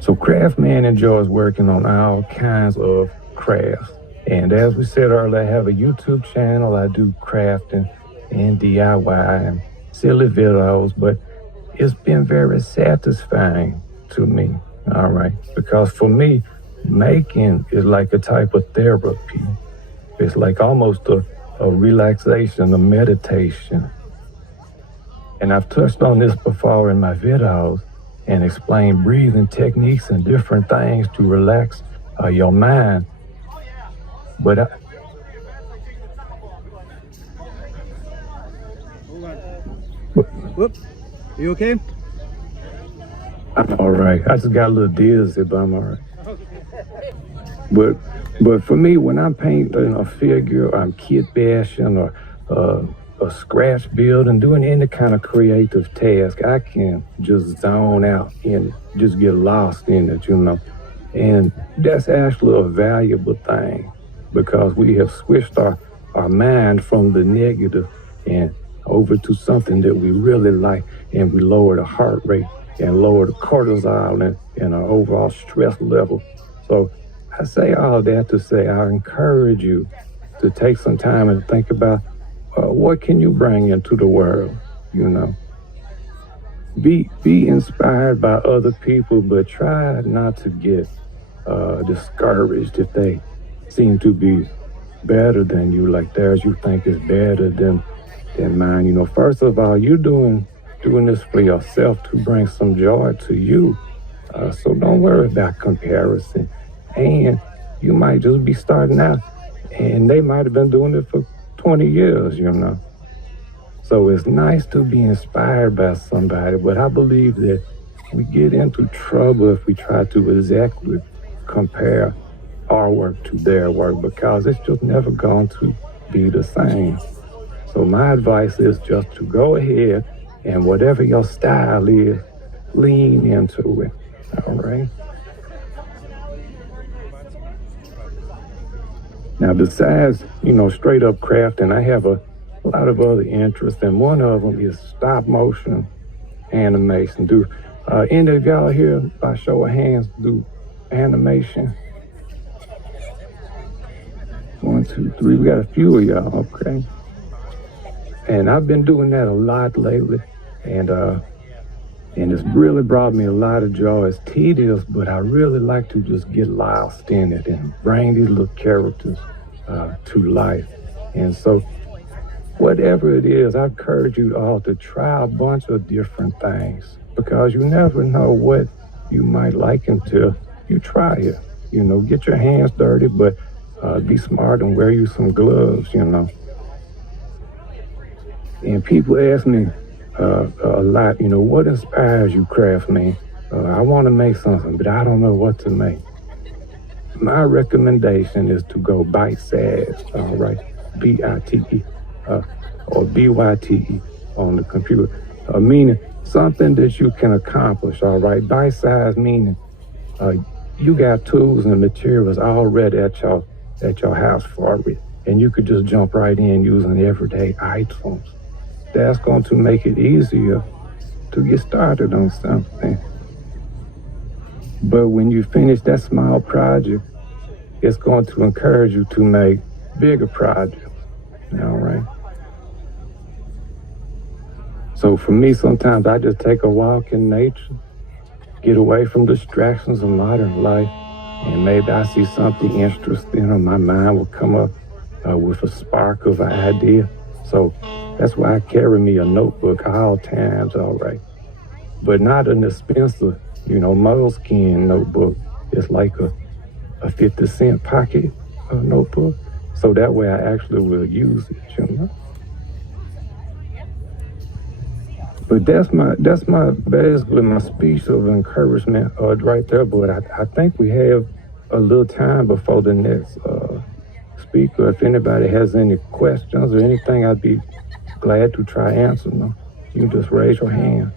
So Crafsman enjoys working on all kinds of crafts. And as we said earlier, I have a YouTube channel. I do crafting and DIY and silly videos, but it's been very satisfying to me, all right? Because for me, making is like a type of therapy. It's like almost a relaxation, a meditation. And I've touched on this before in my videos and explained breathing techniques and different things to relax your mind. But Whoop. You okay? I'm all right. I just got a little dizzy, but I'm all right. But for me, when I'm painting a figure, or I'm kit bashing, or a scratch build, and doing any kind of creative task, I can just zone out and just get lost in it, you know. And that's actually a valuable thing, because we have switched our mind from the negative and over to something that we really like, and we lower the heart rate and lower the cortisol and our overall stress level. So I say all that to say I encourage you to take some time and think about what can you bring into the world, you know. Be inspired by other people, but try not to get discouraged if they seem to be better than you, like theirs you think is better than mine. You know, first of all, you're doing this for yourself to bring some joy to you. So don't worry about comparison. And you might just be starting out, and they might have been doing it for 20 years, you know. So it's nice to be inspired by somebody, but I believe that we get into trouble if we try to exactly compare our work to their work, because it's just never going to be the same. So my advice is just to go ahead and whatever your style is, lean into it, all right? Now, besides, you know, straight up crafting, I have a lot of other interests, and one of them is stop motion animation. Do any of y'all here, by show of hands, do animation? 1, 2, 3, we got a few of y'all, okay? And I've been doing that a lot lately, and it's really brought me a lot of joy. It's tedious, but I really like to just get lost in it and bring these little characters to life. And so whatever it is, I encourage you all to try a bunch of different things, because you never know what you might like until you try it. You know, get your hands dirty, but be smart and wear you some gloves, you know. And people ask me a lot, you know, what inspires you, Crafsman? I want to make something, but I don't know what to make. My recommendation is to go bite-sized, all right? B-I-T-E, or B-Y-T-E on the computer, meaning something that you can accomplish, all right? Bite-sized meaning you got tools and materials already at your house for it, and you could just jump right in using everyday items. That's going to make it easier to get started on something. But when you finish that small project, it's going to encourage you to make bigger projects, all right? So for me, sometimes I just take a walk in nature, get away from distractions of modern life, and maybe I see something interesting, or my mind will come up with a spark of an idea. So that's why I carry me a notebook all times, all right? But not an expensive, you know, moleskin notebook. It's like a 50-cent pocket notebook. So that way I actually will use it, you know? But that's my basically my speech of encouragement right there. But I think we have a little time before the next speaker. If anybody has any questions or anything, I'd be glad to try answering them. You just raise your hand.